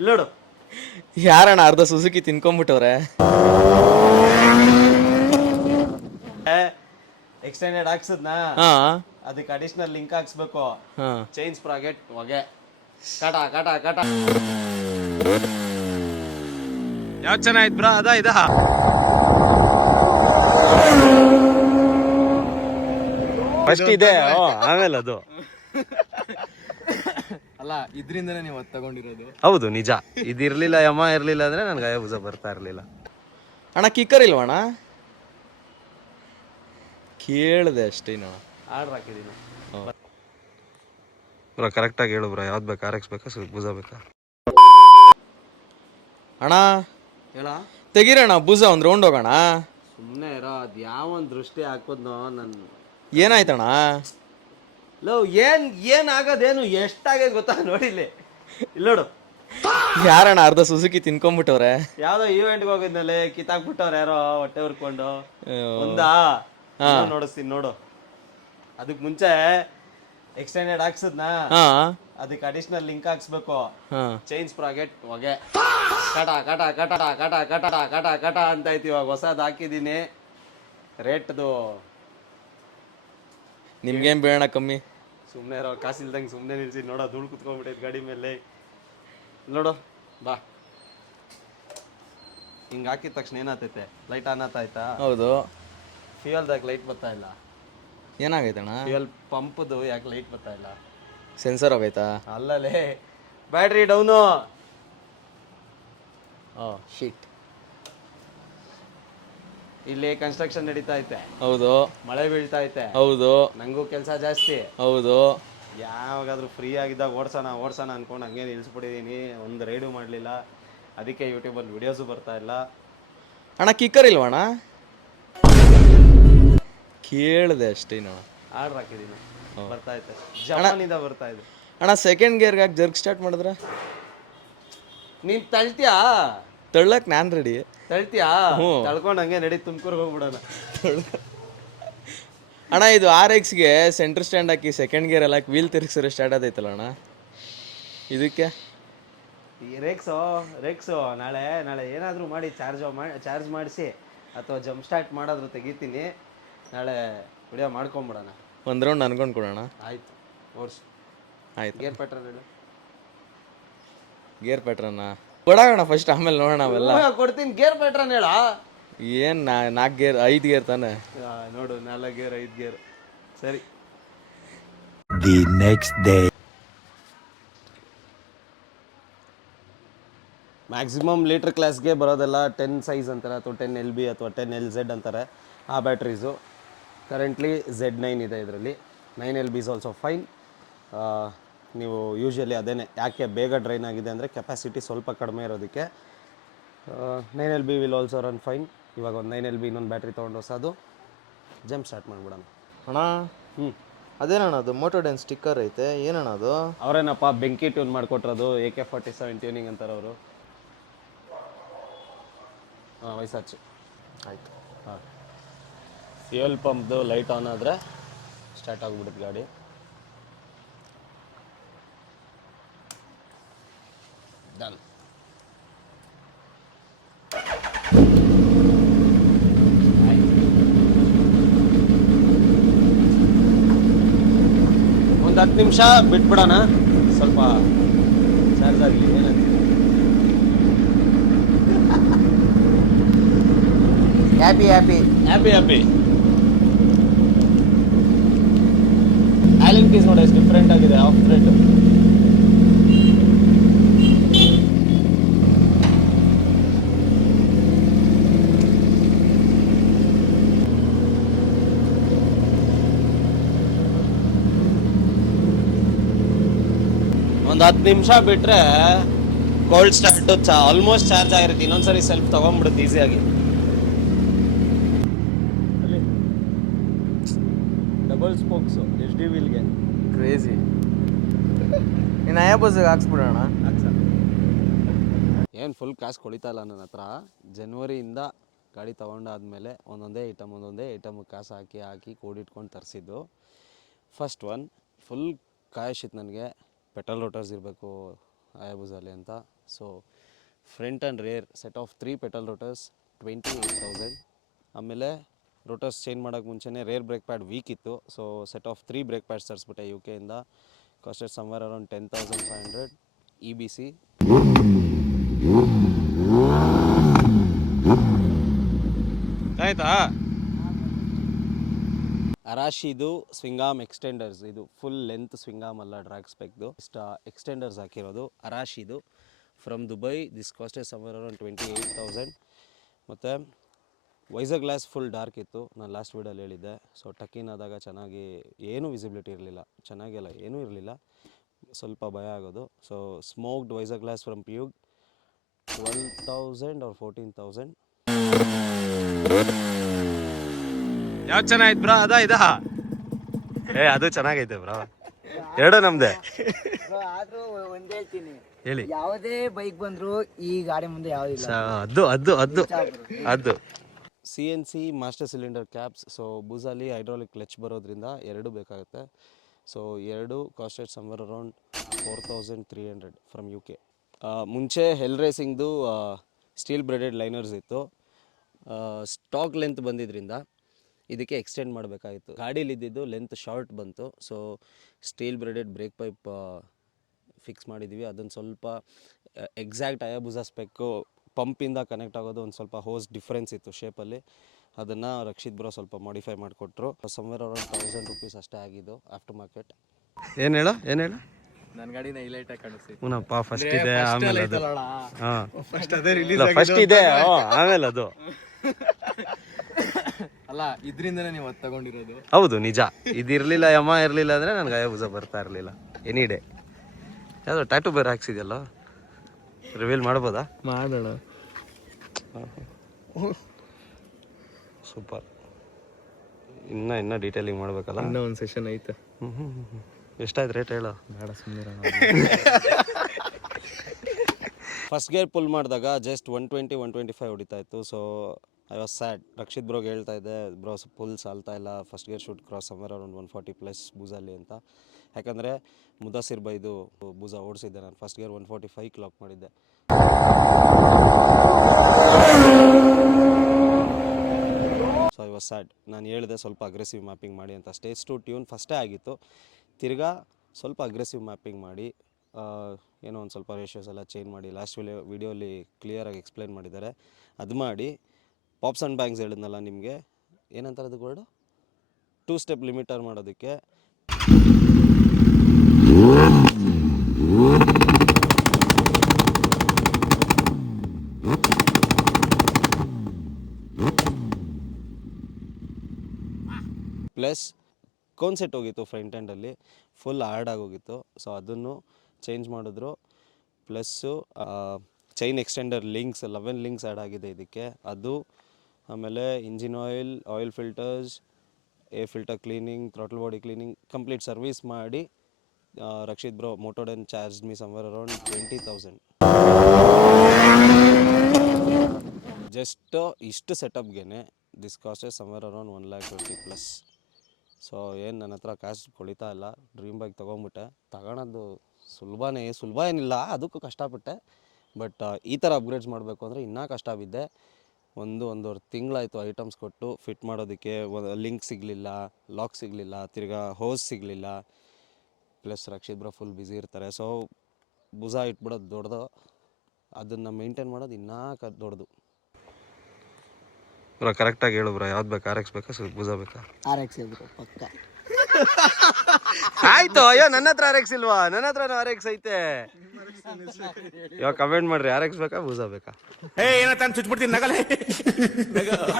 ಇಲ್ಲೋಡು. ಯಾರಣ್ಣ ಅರ್ಧ ಸುಸುಕಿ ತಿನ್ಕೊಂಡ್ಬಿಟ್ಟವ್ರೆ. ಎಕ್ಸ್ಟೆಂಡೆಡ್ ಹಾಕ್ಸದ್ನಾ, ಹಾ ಅದಕ್ಕೆ ಅಡಿಷನಲ್ ಲಿಂಕ್ ಹಾಕ್ಸ್ಬೇಕು. ಹಾ ಚೈನ್ ಸ್ಪ್ರಾಕೆಟ್ ಹೊಗೆ ಕಟ ಕಟ ಕಟ. ಯಾವ ಚೆನ್ನಾಯ್ತು ಬ್ರಾ? ಅದ ಇದ ಫಸ್ಟ್ ಇದೆ, ಆಮೇಲೆ ಅದು. ಅಲ್ಲ ಇದ್ರಿಂದನೇ ನೀವು ಅದು ತಗೊಂಡಿರೋದು. ಹೌದು ನಿಜ. ಇದಿರ್ಲಿಲ್ಲ, ಯಮ ಇರ್ಲಿಲ್ಲ ಅಂದ್ರೆ ನನ್ಗೆ ಭುಜ ಬರ್ತಾ ಇರ್ಲಿಲ್ಲ. ಅಣ್ಣ ಕಿಕ್ಕರ್ ಇಲ್ವಣ್ಣ? ಕೇಳಿದೆ ಅಷ್ಟೇನು. ಆರ್ಡರ್ ಹಾಕಿದ್ದೀನಿ ಹ್ಮ್. ಬ್ರೋ ಕರೆಕ್ಟಾಗಿ ಹೇಳು ಬ್ರೋ, ಯಾವ್ದು ಬೇಕಾ? RX ಬೇಕಾ ಭುಜ ಬೇಕಾ? ಅಣ್ಣ ಹೇಳ. ತೆಗೀರಣ್ಣ ಭುಜ ಒಂದು ರೌಂಡ್ ಹೋಗೋಣ. ಸುಮ್ಮನೆ ಇರೋ, ಅದು ಯಾವೊಂದು ದೃಷ್ಟಿ ಹಾಕೋದ್ನೋ ನನ್ನ. ಏನಾಯ್ತಣ್ಣ? ಲವ್ ಏನಾಗೋದೇನು ಎಷ್ಟಾಗೈತೆ ಗೊತ್ತಾ? ನೋಡಿಲ್ಲಿ, ಇಲ್ಲೋಡು. ಯಾರಣ್ಣ ಅರ್ಧ ಸುಸುಕಿ ತಿನ್ಕೊಂಡ್ಬಿಟ್ಟವ್ರೆ. ಯಾವ್ದೋ ಈವೆಂಟ್ಗೆ ಹೋಗಿದ್ನಲ್ಲಿ ಕಿತ್ತಾಕ್ಬಿಟ್ಟವ್ರು ಯಾರೋ ಹೊಟ್ಟೆ ಹುರ್ಕೊಂಡು. ಒಂದಾ ನೋಡಿಸ್ತೀನಿ ನೋಡು. ಅದಕ್ಕೆ ಮುಂಚೆ ಎಕ್ಸ್ಟೆಂಡೆಡ್ ಹಾಕ್ಸದ್ನಾ, ಹಾ ಅದಕ್ಕೆ ಅಡಿಷನಲ್ ಲಿಂಕ್ ಹಾಕ್ಸ್ಬೇಕು. ಹಾ ಚೈನ್ ಸ್ಪ್ರಾಕೆಟ್ ಹೊಗೆ ಕಟ ಕಟ ಕಟ ಕಟ ಕಟ ಕಟ ಕಟ ಅಂತ ಐತಿ. ಇವಾಗ ಹೊಸದು ಹಾಕಿದ್ದೀನಿ. ರೇಟ್ದು ನಿಮ್ಗೇನ್ ಬೇಡ ಕಮ್ಮಿ. ಸುಮ್ಮನೆ ಇರೋ, ಕಾಸಿಲ್ದಂಗೆ ಸುಮ್ಮನೆ ನಿಲ್ಸಿ ನೋಡೋ. ಧೂಳು ಕುತ್ಕೊಂಡ್ಬಿಟ್ಟೈತೆ ಗಾಡಿ ಮೇಲೆ. ನೋಡು ಬಾ. ಹಿಂಗೆ ಹಾಕಿದ ತಕ್ಷಣ ಏನಾಗ್ತೈತೆ? ಲೈಟ್ ಆನ್ ಆಯ್ತಾ? ಹೌದು. ಫ್ಯೂಯಲ್ದಾಗ ಲೈಟ್ ಬರ್ತಾ ಇಲ್ಲ. ಏನಾಗೈತಣ್ಣ? ಫ್ಯೂಯಲ್ ಪಂಪ್ದು ಯಾಕೆ ಲೈಟ್ ಬರ್ತಾ ಇಲ್ಲ? ಸೆನ್ಸರ್ ಹೋಗೈತಾ? ಅಲ್ಲಲೇ, ಬ್ಯಾಟ್ರಿ ಡೌನು. ಶಿಟ್. ಇಲ್ಲಿ ಕನ್ಸ್ಟ್ರಕ್ಷನ್ ನಡೀತಾ ಐತೆ. ಹೌದು. ಮಳೆ ಬೀಳ್ತಾ ಐತೆ. ಹೌದು. ನಂಗೂ ಕೆಲಸ ಜಾಸ್ತಿ. ಹೌದು. ಯಾವಾಗಾದ್ರೂ ಫ್ರೀ ಆಗಿದ್ದಾಗ ಓಡ್ಸೋಣ ಅನ್ಕೊಂಡು ಹಂಗೆ ನಿಲ್ಸ್ಬಿಟ್ಟಿದ್ದೀನಿ. ಒಂದು ರೈಡು ಮಾಡಲಿಲ್ಲ. ಅದಕ್ಕೆ ಯೂಟ್ಯೂಬಲ್ಲಿ ವಿಡಿಯೋಸು ಬರ್ತಾ ಇಲ್ಲ. ಅಣ್ಣ ಕಿಕ್ಕರ್ ಇಲ್ವಣ್ಣ? ಕೇಳಿದೆ ಅಷ್ಟೇನು. ಆರ್ಡರ್ ಹಾಕಿದ್ದೀನಿ, ಬರ್ತಾ ಐತೆ. ಜಪಾನಿಂದ ಬರ್ತಾ ಇದೆ. ಅಣ್ಣ ಸೆಕೆಂಡ್ ಗೇರ್ಗೆ ಹಾಕಿ ಜರ್ಕ್ ಸ್ಟಾರ್ಟ್ ಮಾಡಿದ್ರೆ ನೀನ್ ತಳ್ತೀಯಾ? ತಳ್ಳಕ್ ನಾನು ರೆಡಿ. ತಳ್ತೀಯಾ? ತಳ್ಕೊಂಡು ಹಂಗೆ ನಡಿ, ತುಮಕೂರ್ಗೆ ಹೋಗ್ಬಿಡೋಣ. ಅಣ್ಣ ಇದು RXಗೆ ಸೆಂಟ್ರ್ ಸ್ಟ್ಯಾಂಡ್ ಹಾಕಿ ಸೆಕೆಂಡ್ ಗೇರ್ ಎಲ್ಲ ಹಾಕಿ ವೀಲ್ ತಿರುಗಿಸಿದ್ರೆ ಸ್ಟಾರ್ಟ್ ಆದೈತಲ್ಲ ಅಣ್ಣ. ಇದಕ್ಕೆ ರೇಕ್ಸು ನಾಳೆ ಏನಾದರೂ ಮಾಡಿ ಚಾರ್ಜ್ ಮಾಡಿಸಿ ಅಥವಾ ಜಂಪ್ ಸ್ಟಾರ್ಟ್ ಮಾಡೋದ್ರು ತೆಗಿತೀನಿ. ನಾಳೆ ವಿಡಿಯೋ ಮಾಡ್ಕೊಂಬಿಡೋಣ. ಒಂದು ರೌಂಡ್ ಅನ್ಕೊಂಡು ಕೊಡೋಣ. ಆಯ್ತು, ಓಡಿಸು. ಆಯ್ತು. ಗೇರ್ ಪ್ಯಾಟ್ರನ್ ಹೇಳು. ಗೇರ್ ಪ್ಯಾಟ್ರನ್ನ ಕೊಡೋಣ ಫಸ್ಟ್, ಆಮೇಲೆ ನೋಡೋಣ ಅವೆಲ್ಲ. ಕೊಡ್ತೀನಿ. ಗೇರ್ ಪ್ಯಾಟ್ರನ್ ಹೇಳ. ಏನು 4 ಗೇರ್ 5 ಗೇರ್ ತಾನೆ? ನೋಡು, 4 ಗೇರ್ 5 ಗೇರ್. ಸರಿ. The next day. Maximum litre ಕ್ಲಾಸ್ಗೆ ಬರೋದೆಲ್ಲ 10 ಸೈಜ್ ಅಂತಾರೆ, ಅಥವಾ 10 LB ಅಥವಾ 10 LZ ಅಂತಾರೆ. ಆ ಬ್ಯಾಟ್ರೀಸು ಕರೆಂಟ್ಲಿ Z9 ಇದೆ ಇದರಲ್ಲಿ. 9 LB ಇಸ್ ಆಲ್ಸೋ ಫೈನ್. ನೀವು ಯೂಶ್ವಲಿ ಅದೇನೆ, ಯಾಕೆ ಬೇಗ ಡ್ರೈನ್ ಆಗಿದೆ ಅಂದರೆ ಕೆಪಾಸಿಟಿ ಸ್ವಲ್ಪ ಕಡಿಮೆ ಇರೋದಕ್ಕೆ. 9 LB will also run fine. ಇವಾಗ ಒಂದು 9 LB ಇನ್ನೊಂದು ಬ್ಯಾಟ್ರಿ ತೊಗೊಂಡು ಹೊಸದು ಜಂಪ್ ಸ್ಟಾರ್ಟ್ ಮಾಡಿಬಿಡೋಣ. ಅಣ್ಣ ಅದೇನಣ್ಣ ಅದು ಮೋಟೋ ಡೆನ್ ಸ್ಟಿಕ್ಕರ್ ಐತೆ, ಏನಣ್ಣ ಅದು? ಅವರೇನಪ್ಪ ಬೆಂಕಿ ಟ್ಯೂನ್ ಮಾಡಿಕೊಟ್ರದು. AK-47 ಟ್ಯೂನಿಂಗ್ ಅಂತಾರೆ ಅವರು. ವಯಸ್ಸಾಚು. ಆಯಿತು. ಹಾಂ, ಫ್ಯೂಯಲ್ ಪಂಪ್ದು ಲೈಟ್ ಆನ್ ಆದರೆ ಸ್ಟಾರ್ಟ್ ಆಗಿಬಿಡುತ್ತೆ ಗಾಡಿ. ಡನ್. ಒಂದು 10 ನಿಮಿಷ ಬಿಟ್ಬಿಡೋಣ, ಸ್ವಲ್ಪ ಚಾರ್ಜ್ ಆಗಲಿ. ಏನಂತ ಹ್ಯಾಪಿ ಆಲಿಂಗ್ ಪೀಸ್ ನೋಡಿ, ಎಷ್ಟು ಡಿಫ್ರೆಂಟ್ ಆಗಿದೆ. Of thread. ಒಂದು 10 ನಿಮಿಷ ಬಿಟ್ರೆ ಕೋಲ್ಡ್ ಸ್ಟಾರ್ಟ್ ಆಲ್ಮೋಸ್ಟ್ ಚಾರ್ಜ್ ಆಗಿರುತ್ತೆ. ಇನ್ನೊಂದ್ಸರಿ ಸೆಲ್ಫ್ ತಗೊಂಡ್ಬಿಡುತ್ತೆ ಈಸಿಯಾಗಿ. ಡಬಲ್ ಸ್ಪೋಕ್ಸು HD ವೀಲ್ಗೆ ಕ್ರೇಜಿ. ಇನ್ನು ಬಸ್ಸಿಗೆ ಹಾಕ್ಸ್ಬಿಡೋಣ. ಏನು ಫುಲ್ ಕಾಸು ಕೊಳಿತಾ ಇಲ್ಲ ನನ್ನ ಹತ್ರ. ಜನವರಿಯಿಂದ ಗಾಡಿ ತೊಗೊಂಡಾದ್ಮೇಲೆ ಒಂದೊಂದೇ ಐಟಮ್ ಕಾಸು ಹಾಕಿ ಕೂಡಿಟ್ಕೊಂಡು ತರಿಸಿದ್ದು. ಫಸ್ಟ್ ಒನ್ ಫುಲ್ ಕಾಯಿಸಿತ್ತು ನನಗೆ. ಪೆಟ್ರೋಲ್ ರೋಟರ್ಸ್ ಇರಬೇಕು ಹಯಾಬುಸಲ್ಲಿ ಅಂತ. So front and rear set of 3 petal rotors 28,000. ಆಮೇಲೆ ರೋಟರ್ಸ್ ಚೇಂಜ್ ಮಾಡೋಕ್ಕೆ ಮುಂಚೆನೇ ರೇರ್ ಬ್ರೇಕ್ ಪ್ಯಾಡ್ ವೀಕ್ ಇತ್ತು, so set of 3 brake pads ತರಿಸ್ಬಿಟ್ಟೆ ಯು ಕೆಯಿಂದ. Costed somewhere around 10,500 EBC. ಆಯ್ತಾ ಅರಾಶಿದು ಸ್ವಿಂಗಾಮ್ ಎಕ್ಸ್ಟೆಂಡರ್ಸ್, ಇದು ಫುಲ್ ಲೆಂತ್ ಸ್ವಿಂಗಾಮ್ ಅಲ್ಲ ಡ್ರ್ಯಾಗ್ ಸ್ಪೆಕ್ದು, ಇಷ್ಟ ಎಕ್ಸ್ಟೆಂಡರ್ಸ್ ಹಾಕಿರೋದು ಅರಾಶಿದು from Dubai. This costed somewhere around 28,000. ಮತ್ತು ವೈಸರ್ ಗ್ಲಾಸ್ ಫುಲ್ ಡಾರ್ಕ್ ಇತ್ತು, ನಾನು ಲಾಸ್ಟ್ ವೀಡಿಯೋಲಿ ಹೇಳಿದ್ದೆ. ಸೊ ಟಕಿನ್ ಆದಾಗ ಚೆನ್ನಾಗಿ ಏನೂ ವಿಸಿಬಿಲಿಟಿ ಇರಲಿಲ್ಲ, ಚೆನ್ನಾಗೆಲ್ಲ ಏನೂ ಇರಲಿಲ್ಲ, ಸ್ವಲ್ಪ ಭಯ ಆಗೋದು. So smoked visor glass from Puig 12,000 or 14,000. ಯಾವ್ದು ಚೆನ್ನಾಗಿತ್ತು ಬ್ರಾ? ಇದಾ ಅದು ಚೆನ್ನಾಗೈತೆ ಬ್ರಾ, ಎರಡು ನಮ್ದೆ. ಆದ್ರೂ ಒಂದೇ ಹೇಳ್ತೀನಿ, ಹೇಳಿ. ಯಾವುದೇ ಬೈಕ್ ಬಂದ್ರು ಈ ಗಾಡಿ ಮುಂದೆ ಯಾವುದಿಲ್ಲ. ಅದು CNC master cylinder caps. So ಬೂಸಲ್ಲಿ ಹೈಡ್ರಾಲಿಕ್ ಕ್ಲಚ್ ಬರೋದ್ರಿಂದ ಎರಡು ಬೇಕಾಗುತ್ತೆ. ಸೊ ಎರಡು costed somewhere around 4,300 from UK. ಮುಂಚೆ ಹೆಲ್ ರೇಸಿಂಗ್ದು ಸ್ಟೀಲ್ ಬ್ರೆಡೆಡ್ ಲೈನರ್ಸ್ ಇತ್ತು, ಸ್ಟಾಕ್ ಲೆಂತ್ ಬಂದಿದ್ದರಿಂದ ಇದಕ್ಕೆ ಎಕ್ಸ್ಟೆಂಡ್ ಮಾಡಬೇಕಾಗಿತ್ತು. ಗಾಡೀಲಿದ್ದಿದ್ದು ಲೆಂತ್ ಶಾರ್ಟ್ ಬಂತು, so steel braided brake pipe fix ಮಾಡಿದ್ದೀವಿ. ಅದನ್ನು ಸ್ವಲ್ಪ ಎಕ್ಸಾಕ್ಟ್ ಅಯಾಬುಸಾ ಸ್ಪೆಕ್ಕು ಪಂಪಿಂದ ಕನೆಕ್ಟ್ ಆಗೋದು ಒಂದು ಸ್ವಲ್ಪ ಹೋಸ್ ಡಿಫ್ರೆನ್ಸ್ ಇತ್ತು ಶೇಪಲ್ಲಿ, ಅದನ್ನು ರಕ್ಷಿತ್ ಬ್ರೋ ಸ್ವಲ್ಪ ಮಾಡಿಫೈ ಮಾಡಿಕೊಟ್ರು. ಸಮ್ವೇರ್ ಅರೌಂಡ್ 1,000 ರೂಪೀಸ್ ಅಷ್ಟೇ ಆಗಿದ್ದು ಆಫ್ಟರ್ ಮಾರ್ಕೆಟ್. ಏನು ಹೇಳು ನನ್ನ ಗಾಡಿನ ಹೈಲೈಟ್ ಆಗಿ ಕಾಣಿಸ್ತಿತ್ತು. ಹೂನಪ್ಪ, ಫಸ್ಟ್ ಇದೆ ಆಮೇಲೆ ಅದು. ಹಾಂ ಫಸ್ಟ್ ಇದೆ ಆಮೇಲೆ ಅದು. ಅಲ್ಲ, ಇದರಿಂದನೇ ನೀವು ಅದು ತಗೊಂಡಿರೋದು. ಹೌದು ನಿಜ, ಇದಿರಲಿಲ್ಲ ಇರಲಿಲ್ಲ ಅಂದರೆ ನನಗೆ ಅಯಾಬುಸ ಬರ್ತಾ ಇರಲಿಲ್ಲ. ಎನಿ ಡೇ ಯಾವುದೋ ಟ್ಯಾಟೂ ಬೇರೆ ಹಾಕ್ಸಿದೆಯಲ್ಲ, ರಿವೀಲ್ ಮಾಡ್ಬೋದಾ? ಮಾಡೋಣ. ಸೂಪರ್. ಇನ್ನ ಡೀಟೇಲಿಂಗ್ ಮಾಡಬೇಕಲ್ಲ, ಇನ್ನೂ ಒಂದು ಸೆಷನ್ ಐತೆ. ಎಷ್ಟಾಯ್ತು ರೇಟ್ ಹೇಳು? ಬೇಡ ಸುಮ್ಮನೆ. ಫಸ್ಟ್ ಗೇರ್ ಪುಲ್ ಮಾಡಿದಾಗ ಜಸ್ಟ್ 120-125 ಹೊಡಿತಾ ಇತ್ತು. So I was sad. Rakshit ಬ್ರೋಗೆ ಹೇಳ್ತಾ ಇದ್ದೆ, ಬ್ರೋ ಪುಲ್ ಸಾಲ್ತಾ ಇಲ್ಲ, first gear shoot cross somewhere around 140+ ಬೂಸಲ್ಲಿ ಅಂತ. ಯಾಕಂದರೆ ಮುದಾಸಿರ್ ಬೈದು ಬೂಸ ಓಡಿಸಿದ್ದೆ ನಾನು. ಫಸ್ಟ್ ಗೇರ್ 145 ಕ್ಲಾಕ್ ಮಾಡಿದ್ದೆ. So I was sad. ನಾನು ಹೇಳಿದೆ ಸ್ವಲ್ಪ ಅಗ್ರೆಸಿವ್ ಮ್ಯಾಪಿಂಗ್ ಮಾಡಿ ಅಂತ. ಸ್ಟೇಜ್ 2 ಟ್ಯೂನ್ ಫಸ್ಟೇ ಆಗಿತ್ತು, ತಿರ್ಗಾ ಸ್ವಲ್ಪ ಅಗ್ರೆಸಿವ್ ಮ್ಯಾಪಿಂಗ್ ಮಾಡಿ ಏನೋ ಒಂದು ಸ್ವಲ್ಪ ರೇಷಿಯೋಸ್ ಎಲ್ಲ ಚೇಂಜ್ ಮಾಡಿ ಲಾಸ್ಟ್ ವಿಡಿಯೋಲಿ ಕ್ಲಿಯರಾಗಿ ಎಕ್ಸ್ಪ್ಲೈನ್ ಮಾಡಿದ್ದಾರೆ. ಅದು ಮಾಡಿ ಪಾಪ್ಸ್ ಆ್ಯಂಡ್ ಬ್ಯಾಂಗ್ಸ್ ಹೇಳಿದ್ನಲ್ಲ ನಿಮಗೆ, ಏನಂತಾರೆ ಅದು ವರ್ಡು, 2 ಸ್ಟೆಪ್ ಲಿಮಿಟರ್ ಮಾಡೋದಕ್ಕೆ. ಪ್ಲಸ್ ಕೋನ್ಸೆಟ್ ಹೋಗಿತ್ತು ಫ್ರಂಟ್ ಎಂಡಲ್ಲಿ, ಫುಲ್ ಹಾರ್ಡ್ ಆಗೋಗಿತ್ತು. ಸೊ ಅದನ್ನು ಚೇಂಜ್ ಮಾಡಿದ್ರು. Plus chain extender links 11 links add ಆಗಿದೆ ಇದಕ್ಕೆ, ಅದು. ಆಮೇಲೆ engine oil filters, air filter cleaning, throttle body cleaning complete service ಮಾಡಿ Rakshit bro Motoden charge me somewhere around 20,000. Just ಇಷ್ಟು ಸೆಟಪ್ಗೆ this costed somewhere around 1,20,000+. So ಏನು ನನ್ನ ಹತ್ರ ಕ್ಯಾಶ್ ಕೊಳಿತಾ ಇಲ್ಲ, ಡ್ರೀಮ್ ಬೈಕ್ ತೊಗೊಂಬಿಟ್ಟೆ. ತಗೊಳೋದು ಸುಲಭ ಏನಿಲ್ಲ, ಅದಕ್ಕೂ ಕಷ್ಟಪಟ್ಟೆ. ಬಟ್ ಈ ಥರ ಅಪ್ಗ್ರೇಡ್ಸ್ ಮಾಡಬೇಕು ಅಂದರೆ ಇನ್ನೂ ಕಷ್ಟ ಬಿದ್ದೆ. ಒಂದೂವರೆ ತಿಂಗಳಾಯಿತು ಐಟಮ್ಸ್ ಕೊಟ್ಟು ಫಿಟ್ ಮಾಡೋದಕ್ಕೆ. ಲಿಂಕ್ ಸಿಗಲಿಲ್ಲ, ಲಾಕ್ ಸಿಗಲಿಲ್ಲ, ತಿರ್ಗಾ ಹೋಸ್ ಸಿಗಲಿಲ್ಲ. Plus Rakshith bro full busy ಇರ್ತಾರೆ. ಸೊ ಬುಜಾ ಇಟ್ಬಿಡೋದು ದೊಡ್ಡದು, ಅದನ್ನು ಮೇಂಟೈನ್ ಮಾಡೋದು ಇನ್ನೂ ದೊಡ್ಡದು. ಬ್ರೋ ಕರೆಕ್ಟಾಗಿ ಹೇಳು ಬ್ರೋ, ಯಾವ್ದು ಬೇಕಾ? RX ಬೇಕಾ ಬುಜಾ ಬೇಕಾ? RX ಇದ್ರು ಪಕ್ಕ. ಆಯ್ತು, ಅಯ್ಯೋ ನನ್ನ ಹತ್ರ RX ಇಲ್ವಾ? ನನ್ನ ಹತ್ರ RX ಐತೆ. ಇವಾಗ ಕಮೆಂಟ್ ಮಾಡ್ರಿ, RX ಬೇಕಾ ಬೂಸಾ ಬೇಕಾ?